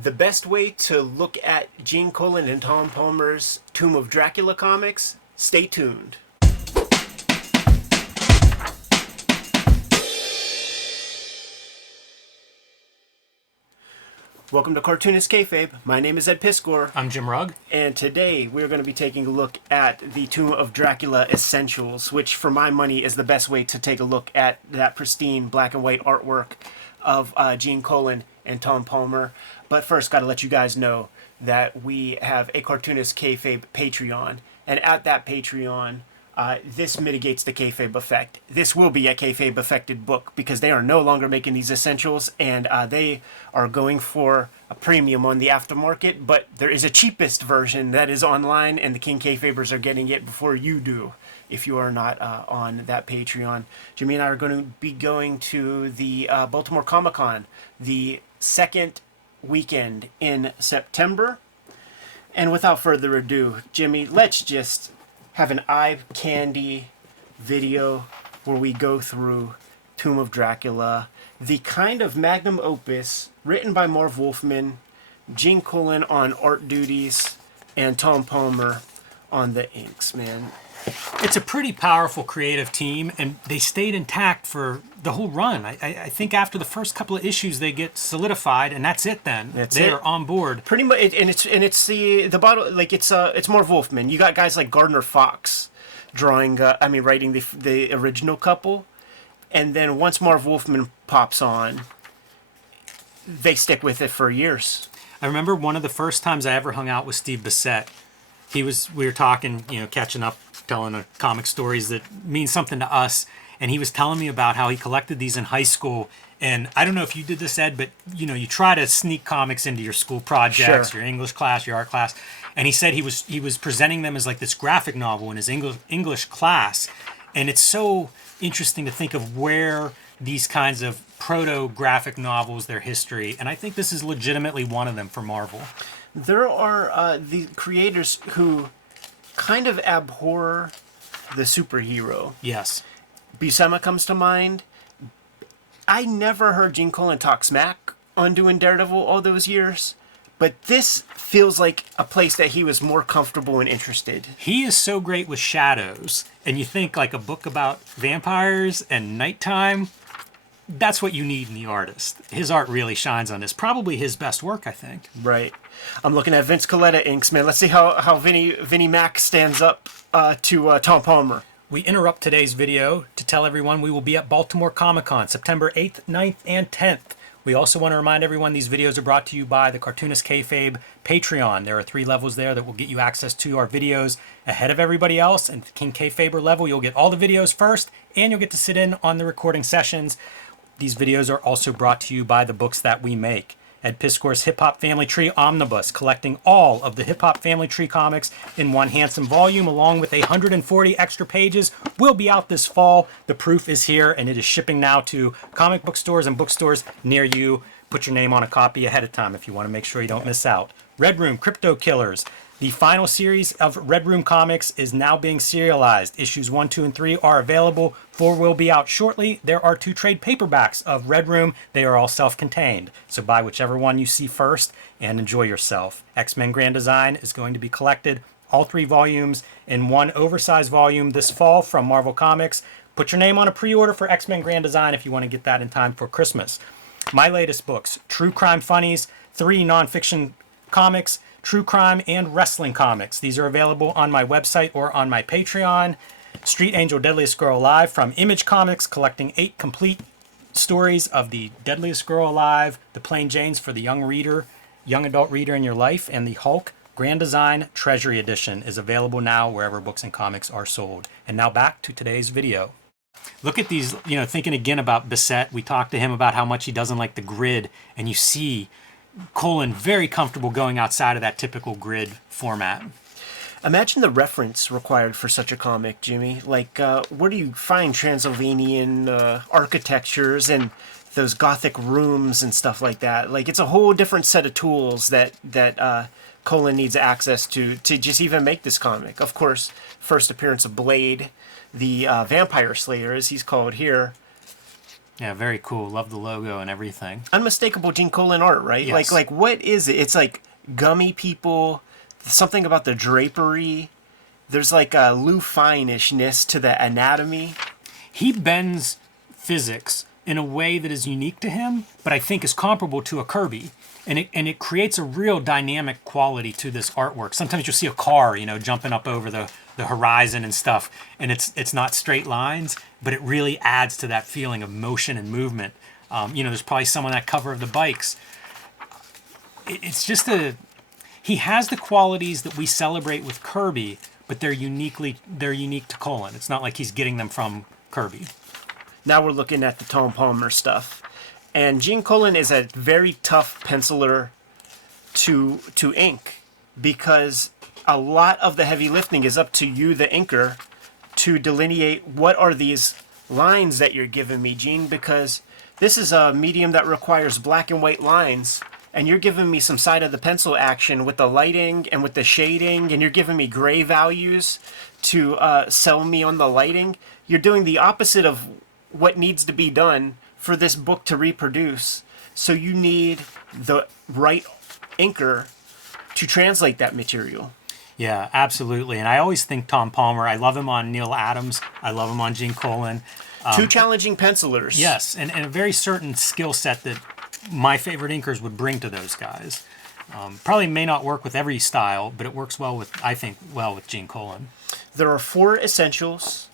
The best way to look at Gene Colan and Tom Palmer's Tomb of Dracula comics? Stay tuned. Welcome to Cartoonist Kayfabe. My name is Ed Piscor. I'm Jim Rugg. And today we're going to be taking a look at the Tomb of Dracula Essentials, which for my money is the best way to take a look at that pristine black and white artwork of Gene Colan and Tom Palmer. But first, got to let you guys know that we have a Cartoonist Kayfabe Patreon. And at that Patreon, this mitigates the kayfabe effect. This will be a kayfabe affected book because they are no longer making these essentials, and they are going for a premium on the aftermarket. But there is a cheapest version that is online, and the King Kayfabers are getting it before you do if you are not on that Patreon. Jimmy and I are going to be going to the Baltimore Comic-Con the second weekend in September. And without further ado, Jimmy, let's just have an eye candy video where we go through Tomb of Dracula, the kind of magnum opus written by Marv Wolfman, Gene Colan on art duties, and Tom Palmer on the inks, man. It's a pretty powerful creative team, and they stayed intact for the whole run. I think after the first couple of issues, they get solidified, and that's it. Then they're on board. Pretty much, and it's the bottle, like it's Marv Wolfman. You got guys like Gardner Fox drawing, writing the original couple, and then once Marv Wolfman pops on, they stick with it for years. I remember one of the first times I ever hung out with Steve Bissette. We were talking, catching up, telling comic stories that mean something to us. And he was telling me about how he collected these in high school. And I don't know if you did this, Ed, but you try to sneak comics into your school projects, Sure. Your English class, your art class. And he said he was presenting them as like this graphic novel in his English class. And it's so interesting to think of where these kinds of proto-graphic novels, their history. And I think this is legitimately one of them for Marvel. There are the creators who kind of abhor the superhero. Yes. Buscema comes to mind. I never heard Gene Colan talk smack on doing Daredevil all those years, but this feels like a place that he was more comfortable and interested. He is so great with shadows, and you think like a book about vampires and nighttime, that's what you need in the artist. His art really shines on this. Probably his best work, I think. Right. I'm looking at Vince Colletta inks, man. Let's see how Vinnie Mac stands up to Tom Palmer. We interrupt today's video to tell everyone we will be at Baltimore Comic-Con September 8th, 9th, and 10th. We also want to remind everyone these videos are brought to you by the Cartoonist Kayfabe Patreon. There are 3 levels there that will get you access to our videos ahead of everybody else. And the King Kayfaber level, you'll get all the videos first, and you'll get to sit in on the recording sessions. These videos are also brought to you by the books that we make. Ed Piscor's Hip Hop Family Tree Omnibus, collecting all of the Hip Hop Family Tree comics in one handsome volume, along with 140 extra pages, will be out this fall. The proof is here, and it is shipping now to comic book stores and bookstores near you. Put your name on a copy ahead of time if you want to make sure you don't miss out. Red Room Crypto Killers. The final series of Red Room comics is now being serialized. Issues 1, 2, and 3 are available. 4 will be out shortly. There are 2 trade paperbacks of Red Room. They are all self-contained. So buy whichever one you see first and enjoy yourself. X-Men Grand Design is going to be collected, all 3 volumes in one oversized volume this fall from Marvel Comics. Put your name on a pre-order for X-Men Grand Design if you want to get that in time for Christmas. My latest books, True Crime Funnies, 3 nonfiction comics, true crime, and wrestling comics. These are available on my website or on my Patreon. Street Angel Deadliest Girl Alive from Image Comics, collecting 8 complete stories of the Deadliest Girl Alive, the Plain Janes for the young adult reader in your life, and the Hulk Grand Design Treasury Edition is available now wherever books and comics are sold. And now back to today's video. Look at these, thinking again about Bissette. We talked to him about how much he doesn't like the grid, and you see Colan very comfortable going outside of that typical grid format. Imagine the reference required for such a comic, Jimmy. Like, where do you find Transylvanian architectures and those Gothic rooms and stuff like that? Like, it's a whole different set of tools that Colan needs access to just even make this comic. Of course, first appearance of Blade, the Vampire Slayer, as he's called here. Yeah, very cool. Love the logo and everything. Unmistakable Gene Colan art, right? Yes. Like what is it? It's like gummy people, something about the drapery. There's like a Lou Fine-ishness to the anatomy. He bends physics in a way that is unique to him, but I think is comparable to a Kirby. And it creates a real dynamic quality to this artwork. Sometimes you'll see a car, jumping up over the horizon and stuff, and it's not straight lines, but it really adds to that feeling of motion and movement. There's probably some on that cover of the bikes. It's just he has the qualities that we celebrate with Kirby, but they're unique to Colan. It's not like he's getting them from Kirby. Now we're looking at the Tom Palmer stuff. And Gene Colan is a very tough penciler to ink because a lot of the heavy lifting is up to you, the inker, to delineate what are these lines that you're giving me, Gene, because this is a medium that requires black and white lines, and you're giving me some side of the pencil action with the lighting and with the shading, and you're giving me gray values to sell me on the lighting. You're doing the opposite of what needs to be done for this book to reproduce. So you need the right inker to translate that material. Yeah, absolutely. And I always think Tom Palmer, I love him on Neil Adams. I love him on Gene Colan. Two challenging pencilers. Yes, and a very certain skill set that my favorite inkers would bring to those guys. Probably may not work with every style, but it works well with Gene Colan. There are 4 essentials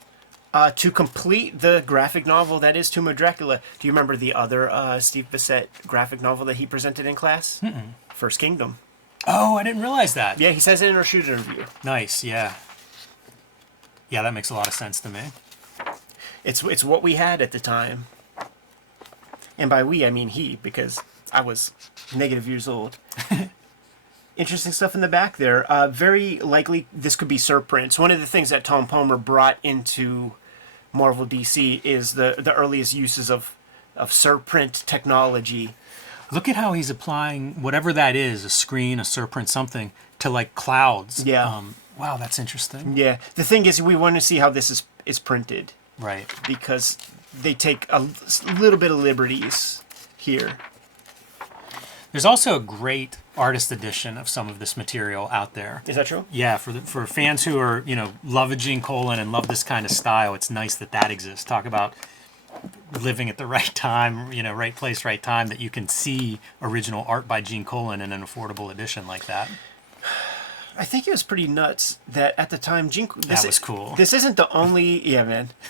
to complete the graphic novel that is Tomb of Dracula. Do you remember the other Steve Bissett graphic novel that he presented in class? First Kingdom. Oh, I didn't realize that. Yeah, he says it in our shooter interview. Nice, yeah. Yeah, that makes a lot of sense to me. It's what we had at the time. And by we, I mean he, because I was negative years old. Interesting stuff in the back there. Very likely this could be surprints. One of the things that Tom Palmer brought into Marvel DC is the earliest uses of surprint technology. Look at how he's applying whatever that is, a screen, a surprint, something, to like clouds. Yeah. Wow, that's interesting. Yeah. The thing is, we want to see how this is printed. Right. Because they take a little bit of liberties here. There's also a great artist edition of some of this material out there. Is that true? Yeah, for fans who are, love a Gene Colan and love this kind of style, it's nice that exists. Talk about living at the right time, right place, right time, that you can see original art by Gene Colan in an affordable edition like that. I think it was pretty nuts that at the time That was cool. This isn't the only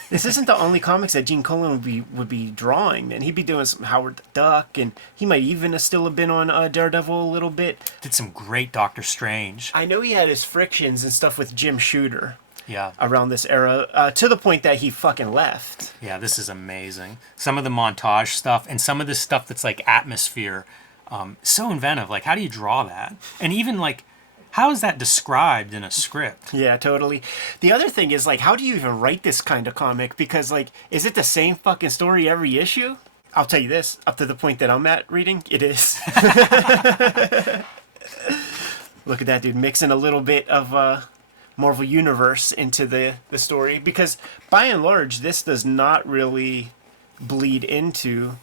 This isn't the only comics that Gene Colan would be drawing, man. He'd be doing some Howard the Duck, and he might even still have been on Daredevil a little bit. Did some great Doctor Strange. I know he had his frictions and stuff with Jim Shooter. Yeah. Around this era, to the point that he fucking left. Yeah, this is amazing. Some of the montage stuff and some of the stuff that's like atmosphere, so inventive. Like, how do you draw that? And even like, how is that described in a script? Yeah, totally. The other thing is, like, how do you even write this kind of comic? Because, like, is it the same fucking story every issue? I'll tell you this, up to the point that I'm at reading, it is. Look at that dude, mixing a little bit of Marvel Universe into the story. Because, by and large, this does not really bleed into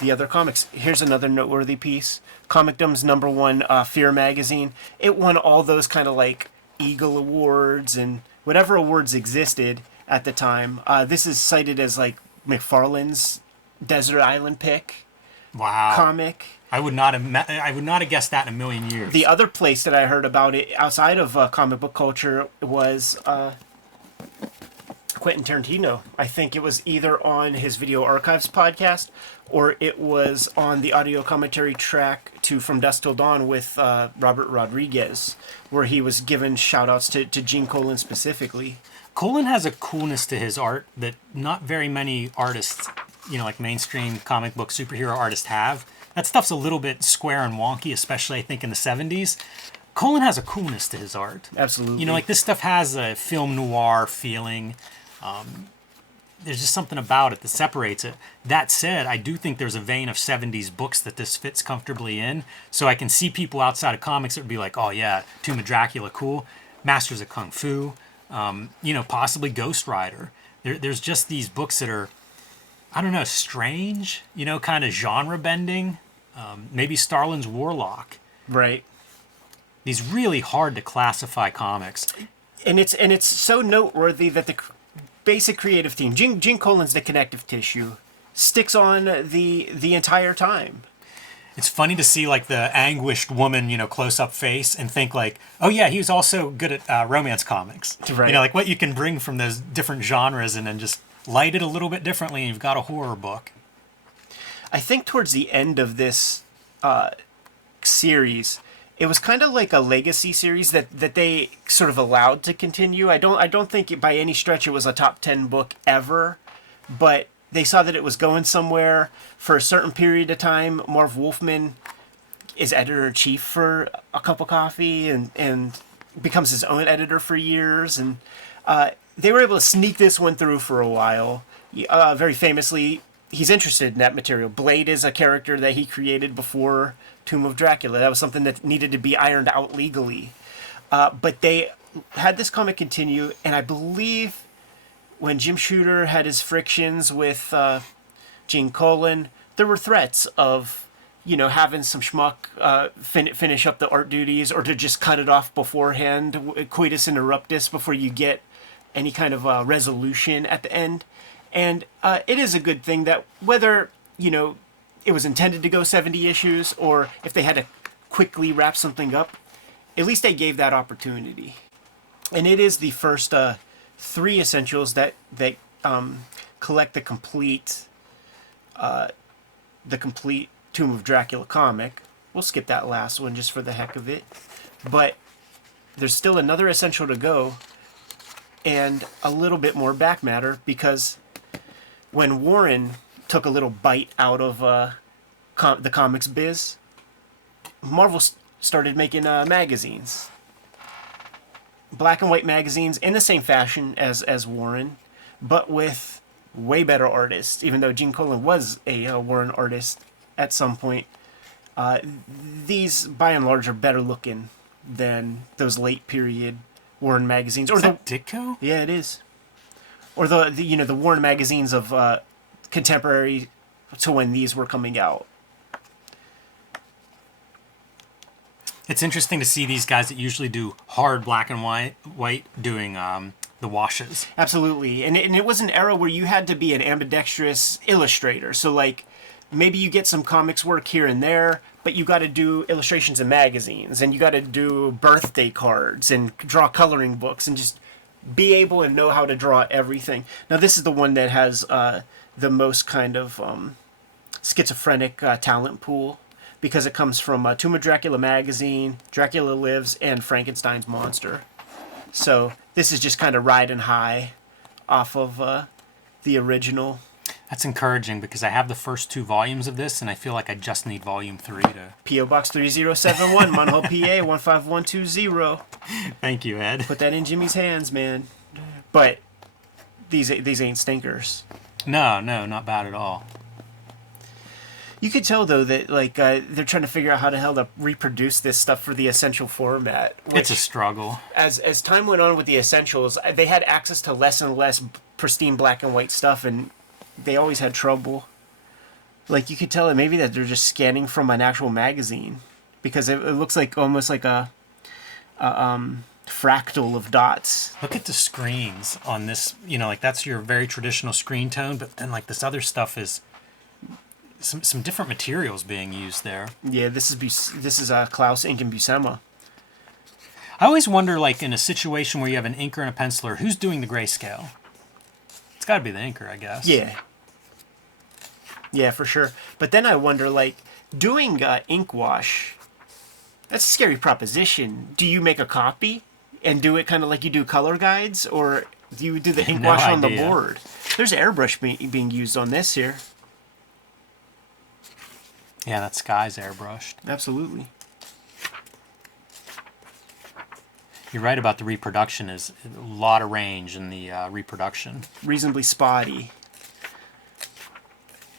the other comics. Here's another noteworthy piece. Comicdom's #1 Fear magazine. It won all those kind of like Eagle Awards and whatever awards existed at the time. This is cited as like McFarlane's Desert Island pick. Wow. Comic. I would not have guessed that in a million years. The other place that I heard about it outside of comic book culture was Quentin Tarantino. I think it was either on his Video Archives podcast or it was on the audio commentary track to From Dusk Till Dawn with Robert Rodriguez, where he was giving shout-outs to Gene Colan specifically. Colan has a coolness to his art that not very many artists, like mainstream comic book superhero artists have. That stuff's a little bit square and wonky, especially I think in the 70s. Colan has a coolness to his art. Absolutely. Like this stuff has a film noir feeling. There's just something about it that separates it. That said, I do think there's a vein of 70s books that this fits comfortably in. So I can see people outside of comics that would be like, oh yeah, Tomb of Dracula, cool. Masters of Kung Fu, possibly Ghost Rider. There's just these books that are I don't know, strange, kind of genre bending. Maybe Starlin's Warlock. Right. These really hard to classify comics. And it's so noteworthy that the basic creative team, Gene Colan's the connective tissue, sticks on the entire time. It's funny to see like the anguished woman, close up face and think like, oh yeah, he was also good at romance comics. Right. Like what you can bring from those different genres and then just light it a little bit differently and you've got a horror book. I think towards the end of this series, it was kind of like a legacy series that they sort of allowed to continue. I don't think by any stretch it was a top 10 book ever, but they saw that it was going somewhere for a certain period of time. Marv Wolfman is editor-in-chief for A Cup of Coffee and becomes his own editor for years. And they were able to sneak this one through for a while. Very famously, he's interested in that material. Blade is a character that he created before Tomb of Dracula. That was something that needed to be ironed out legally. But they had this comic continue, and I believe when Jim Shooter had his frictions with Gene Colan, there were threats of, having some schmuck finish up the art duties or to just cut it off beforehand, coitus interruptus, before you get any kind of resolution at the end. And it is a good thing that whether, it was intended to go 70 issues or if they had to quickly wrap something up, at least they gave that opportunity. And it is the first 3 essentials that collect the complete Tomb of Dracula comic. We'll skip that last one just for the heck of it. But there's still another essential to go and a little bit more back matter, because when Warren took a little bite out of the comics biz, Marvel started making magazines. Black and white magazines in the same fashion as Warren, but with way better artists, even though Gene Colan was a Warren artist at some point. These, by and large, are better looking than those late period Warren magazines. Is that Ditko? Yeah, it is. Or the Warren magazines of contemporary to when these were coming out. It's interesting to see these guys that usually do hard black and white doing the washes. Absolutely. And it was an era where you had to be an ambidextrous illustrator. So, like, maybe you get some comics work here and there, but you got to do illustrations in magazines, and you got to do birthday cards and draw coloring books and just be able and know how to draw everything. Now, this is the one that has the most kind of schizophrenic talent pool, because it comes from Tomb of Dracula magazine, Dracula Lives, and Frankenstein's Monster. So this is just kind of riding high off of the original. That's encouraging, because I have the first 2 volumes of this, and I feel like I just need volume 3 to... P.O. Box 3071, Munhall, PA 15120. Thank you, Ed. Put that in Jimmy's hands, man. But these ain't stinkers. No, not bad at all. You could tell, though, that they're trying to figure out how the hell to reproduce this stuff for the essential format. It's a struggle. As time went on with the essentials, they had access to less and less pristine black and white stuff, and they always had trouble. Like, you could tell that maybe that they're just scanning from an actual magazine, because it looks like almost like a fractal of dots. Look at the screens on this. That's your very traditional screen tone, but then this other stuff is some different materials being used there. Yeah, this is Klaus Ink and Buscema. I always wonder, in a situation where you have an inker and a penciler, who's doing the grayscale? It's got to be the inker, I guess. Yeah, for sure. But then I wonder, doing ink wash, that's a scary proposition. Do you make a copy and do it kind of like you do color guides, or do you do the ink wash on the board? There's airbrush being used on this here. Yeah, that sky's airbrushed. Absolutely. You're right about the reproduction. Is a lot of range in the reproduction. Reasonably spotty.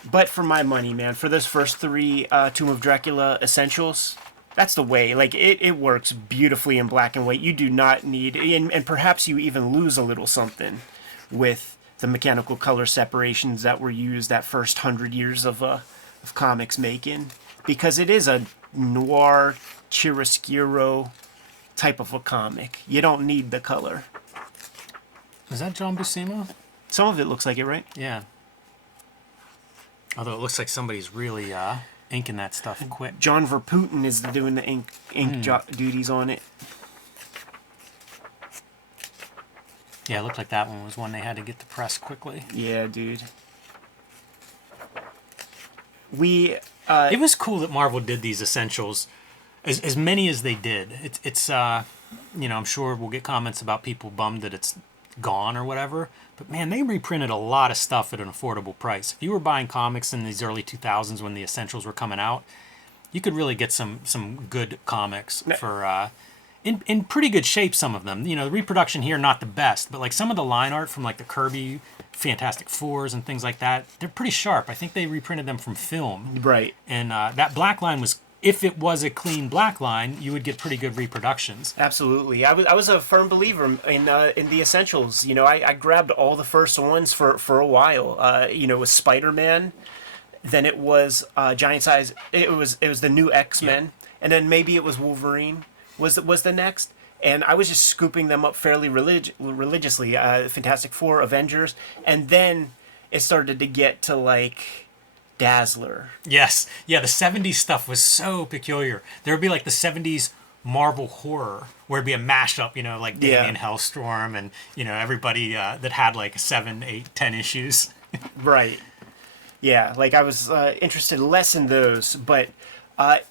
But for my money, man, for those first 3 Tomb of Dracula essentials, that's the way. It works beautifully in black and white. You do not need... And perhaps you even lose a little something with the mechanical color separations that were used that first 100 years of comics making, because it is a noir chiaroscuro type of a comic. You don't need the color. Is that John Buscema? Some of it looks like it, right? Yeah. Although it looks like somebody's really inking that stuff quick. John Verputten is doing the ink duties on it. Yeah, it looked like that one was one they had to get to press quickly. Yeah, dude. It was cool that Marvel did these essentials, as many as they did. It's I'm sure we'll get comments about people bummed that it's gone or whatever. But man, they reprinted a lot of stuff at an affordable price. If you were buying comics in these early 2000s when the essentials were coming out, you could really get some good comics for in pretty good shape. Some of them, the reproduction here not the best, but like some of the line art from like the Kirby Fantastic Fours and things like that, they're pretty sharp. I think they reprinted them from film, right? And that black line was, if it was a clean black line, you would get pretty good reproductions. Absolutely. I was a firm believer in the essentials. I grabbed all the first ones for a while. It was Spider-Man, then it was Giant Size. It was the new X-Men, and then maybe it was Wolverine was the next. And I was just scooping them up fairly religiously. Fantastic Four, Avengers, and then it started to get to like Dazzler. Yes. Yeah, the 70s stuff was so peculiar. There would be like the 70s Marvel horror, where it'd be a mashup, like Damien Hellstorm and, everybody that had like 7, 8, 10 issues. Right. Yeah, like I was interested less in those, but it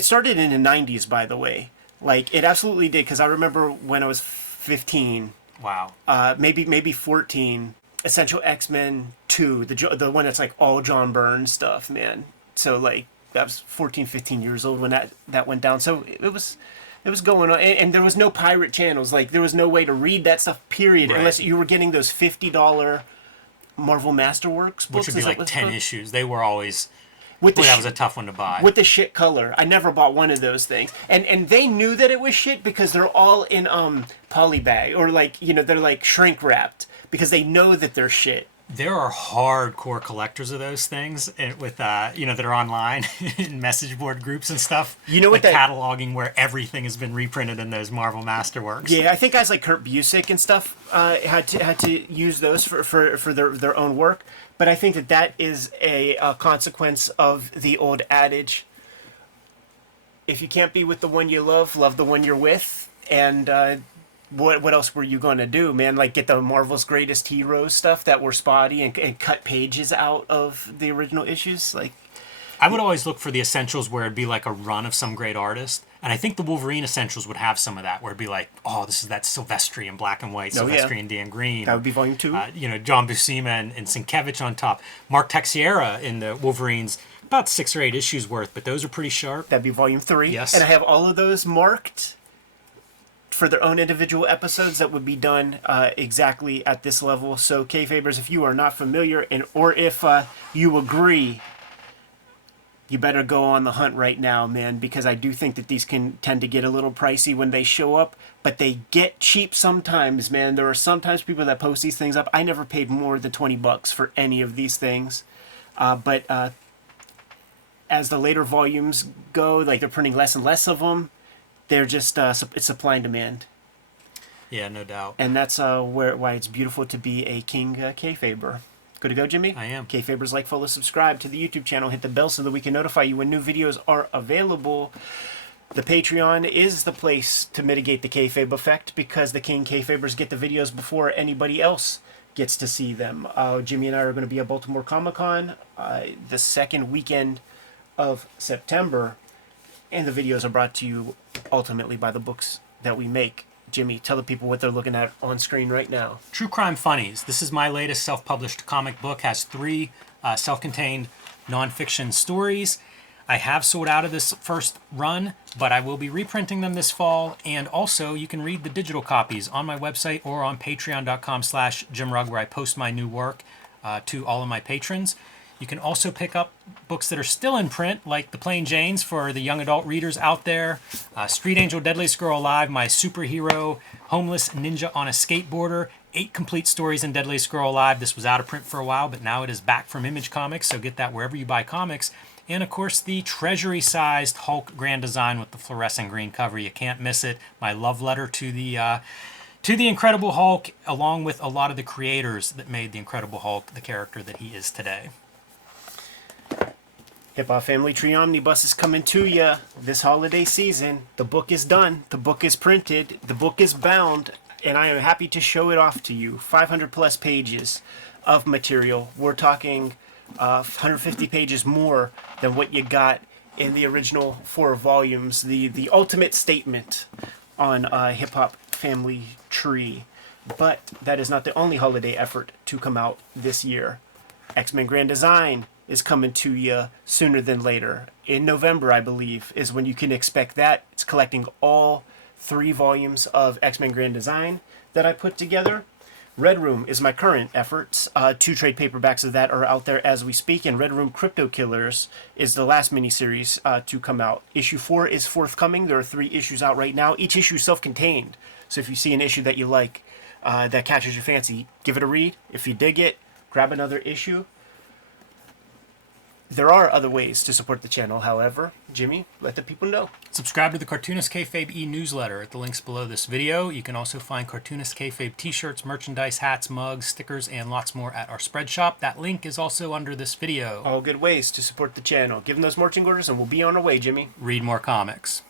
started in the 90s, by the way. Like, it absolutely did, because I remember when I was 15. Wow. Maybe 14. Essential X-Men 2, the one that's like all John Byrne stuff, man. So like I was 14, 15 years old when that went down. So it was going on, and there was no pirate channels. Like there was no way to read that stuff, period, right, unless you were getting those $50 Marvel Masterworks books, which would be like 10 issues. They were always. That was a tough one to buy. With the shit color. I never bought one of those things. And they knew that it was shit because they're all in polybag, or like, they're like shrink wrapped, because they know that they're shit. There are hardcore collectors of those things with that are online in message board groups and stuff. What cataloging where everything has been reprinted in those Marvel Masterworks. Yeah, I think guys like Kurt Busiek and stuff had to use those for their own work. But I think that is a consequence of the old adage: if you can't be with the one you love the one you're with. And what else were you going to do, man? Like get the Marvel's Greatest Heroes stuff that were spotty and cut pages out of the original issues? Like, I would always look for the essentials where it'd be like a run of some great artist. And I think the Wolverine essentials would have some of that, where it'd be like, oh, this is that Silvestri in black and white, Silvestri and Dan Green. That would be volume 2. John Buscema and Sienkiewicz on top. Mark Teixeira in the Wolverines, about 6 or 8 issues worth, but those are pretty sharp. That'd be volume 3. Yes. And I have all of those marked for their own individual episodes that would be done exactly at this level. So, Kayfabers, if you are not familiar, or if you agree, you better go on the hunt right now, man, because I do think that these can tend to get a little pricey when they show up, but they get cheap sometimes, man. There are sometimes people that post these things up. I never paid more than $20 for any of these things, but as the later volumes go, like they're printing less and less of them. They're just it's supply and demand. Yeah, no doubt. And that's why it's beautiful to be a King Kayfaber. Good to go, Jimmy? I am. Kayfabers, like, follow, subscribe to the YouTube channel. Hit the bell so that we can notify you when new videos are available. The Patreon is the place to mitigate the kayfabe effect, because the King Kayfabers get the videos before anybody else gets to see them. Jimmy and I are going to be at Baltimore Comic-Con the second weekend of September, and the videos are brought to you ultimately by the books that we make. Jimmy, tell the people what they're looking at on screen right now. True Crime Funnies. This is my latest self-published comic book. Has 3 self-contained nonfiction stories. I have sold out of this first run, but I will be reprinting them this fall. And also, you can read the digital copies on my website or on patreon.com/JimRugg, where I post my new work to all of my patrons. You can also pick up books that are still in print, like The Plain Janes for the young adult readers out there, Street Angel, Deadliest Girl Alive, my superhero, homeless ninja on a skateboarder, 8 complete stories in Deadliest Girl Alive. This was out of print for a while, but now it is back from Image Comics, so get that wherever you buy comics. And of course, the treasury-sized Hulk Grand Design with the fluorescent green cover. You can't miss it. My love letter to the Incredible Hulk, along with a lot of the creators that made the Incredible Hulk the character that he is today. Hip Hop Family Tree Omnibus is coming to you this holiday season. The book is done. The book is printed. The book is bound. And I am happy to show it off to you. 500 plus pages of material. We're talking 150 pages more than what you got in the original 4 volumes. The ultimate statement on Hip Hop Family Tree. But that is not the only holiday effort to come out this year. X-Men Grand Design is coming to you sooner than later. In November, I believe, is when you can expect that. It's collecting all 3 volumes of X-Men Grand Design that I put together. Red Room is my current efforts. 2 trade paperbacks of that are out there as we speak, and Red Room Crypto Killers is the last miniseries to come out. Issue 4 is forthcoming. There are 3 issues out right now. Each issue is self-contained. So if you see an issue that you like, that catches your fancy, give it a read. If you dig it, grab another issue. There are other ways to support the channel, however. Jimmy, let the people know. Subscribe to the Cartoonist Kayfabe e-newsletter at the links below this video. You can also find Cartoonist Kayfabe t-shirts, merchandise, hats, mugs, stickers, and lots more at our spread shop. That link is also under this video. All good ways to support the channel. Give them those marching orders and we'll be on our way, Jimmy. Read more comics.